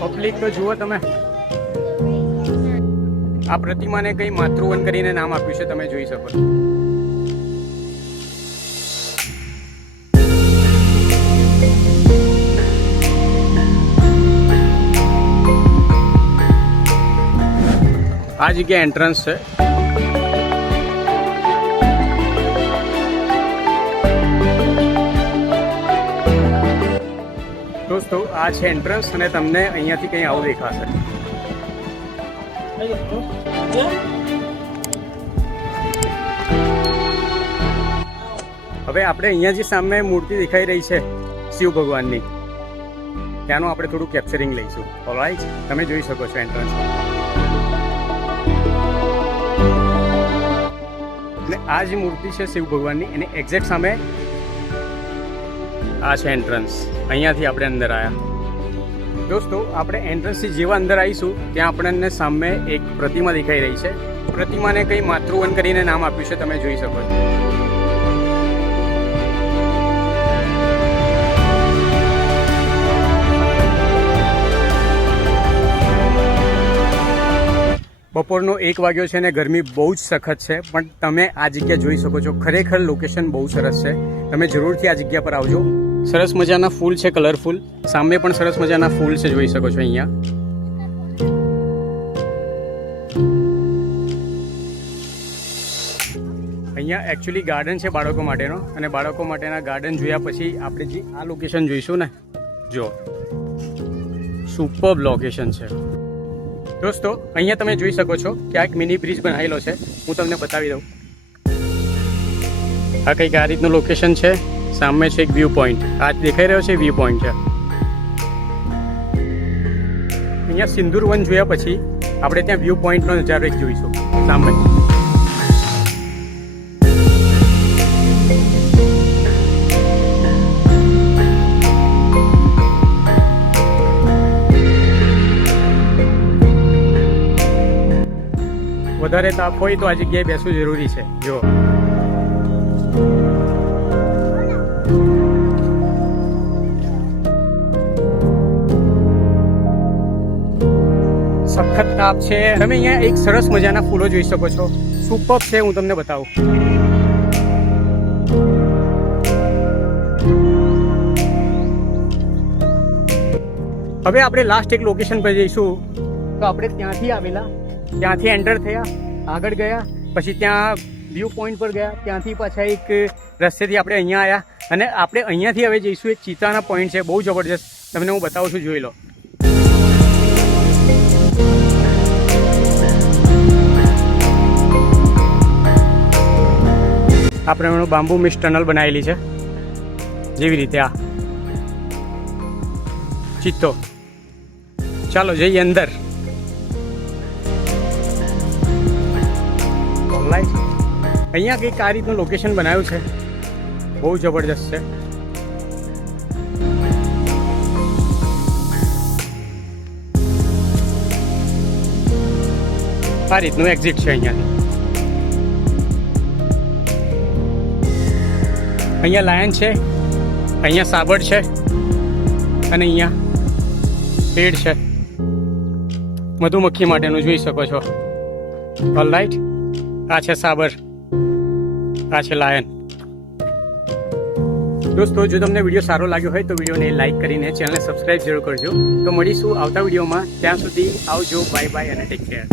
Public તો જુઓ તમે, આ પ્રતિમાને કઈ માતૃવન કરીને નામ આપ્યું છે, તમે જોઈ શકો છો. આ જગ્યા એન્ટ્રન્સ છે. દોસ્તો આ છે એન્ટ્રન્સ અને તમને અહીંયાથી કંઈ આવું દેખાશે. હવે આપણે અહીંયા જે સામે મૂર્તિ દેખાઈ રહી છે શિવ ભગવાનની, ત્યાંનું આપણે થોડું કેપ્ચરિંગ લઈશું. ઓલરાઈટ, તમે જોઈ શકો છો એન્ટ્રન્સ. અને આ જે મૂર્તિ છે શિવ ભગવાનની, એની એક્ઝેક્ટ સામે આ છે એન્ટ્રન્સ. અહીંયાથી આપણે અંદર આવ્યા. દોસ્તો આપણે એન્ટ્રન્સથી જેવા અંદર આવીશું ત્યાં આપણને સામે એક પ્રતિમા દેખાઈ રહી છે. પ્રતિમાને કંઈ માતૃવન કરીને નામ આપ્યું છે, તમે જોઈ શકો છો. બપોરનો 1 વાગ્યો છે અને ગરમી બહુ જ સખત છે, પણ તમે આ જગ્યા જોઈ શકો છો. ખરેખર લોકેશન બહુ સરસ છે. તમે જરૂરથી આ જગ્યા પર આવજો. સરસ મજાના ફૂલ છે, કલરફુલ. સામે પણ સરસ મજાના ફૂલ છે, જોઈ શકો છો અહીંયા. અહીંયા એકચ્યુઅલી ગાર્ડન છે બાળકો માટેનો, અને બાળકો માટેના ગાર્ડન જોયા પછી આપણે જે આ લોકેશન જોઈશું ને, જો સુપર્બ લોકેશન છે. દોસ્તો અહીંયા તમે જોઈ શકો છો કે આ એક મિની બ્રિજ બનાવેલો છે. હું તમને બતાવી દઉં. આ કંઈક આ રીતનું લોકેશન છે. સામે છે એક વ્યૂ પોઈન્ટ. આ દેખાઈ રહ્યો છે વ્યૂ પોઈન્ટ છે. અહીંયા સિંદૂર વન જોયા પછી આપણે ત્યાં વ્યૂ પોઈન્ટનો નજારો એક જોઈશું સામે. વધારે તાપ હોય તો આ જગ્યાએ બેસવું જરૂરી છે. જો સખત તાપ છે. તમે અહીંયા એક સરસ મજાના ફૂલો જોઈ શકો છો. સુપર્બ છે, હું તમને બતાવું. હવે આપણે લાસ્ટ એક લોકેશન પર જઈશું. તો આપણે ત્યાંથી આવેલા, ત્યાંથી એન્ટર થયા, આગળ ગયા, પછી ત્યાં વ્યૂ પોઈન્ટ પર ગયા, ત્યાંથી પાછા એક રસ્તેથી આપણે અહીંયા આવ્યા, અને આપણે અહીંયાથી હવે જઈશું એક ચિત્રાના પોઈન્ટ છે, બહુ જબરજસ્ત. તમને હું બતાવું છું, જોઈ લો. આપણે એનું બાંબુ મિસ્ટ ટનલ બનાવેલી છે, જેવી રીતે આ ચિત્તો. ચાલો જઈએ અંદર. અહીંયા કંઈક આ રીતનું લોકેશન બનાવ્યું છે, બહુ જબરજસ્ત છે. આ રીતનું એક્ઝિટ છે અહીંયાથી. અહીંયા લાયન છે, અહીંયા સાબર છે, અને અહીંયા પેડ છે મધુમક્ખી માટેનું, જોઈ શકો છો. ઓલરાઈટ, આ છે સાબર, આ છે લાયન. દોસ્તો જો તમને વિડીયો સારો લાગ્યો હોય તો વિડીયોને લાઈક કરીને ચેનલને સબસ્ક્રાઈબ જરૂર કરજો. તો મળીશું આવતા વિડીયોમાં. ત્યાં સુધી આવજો, બાય બાય અને ટેક કેર.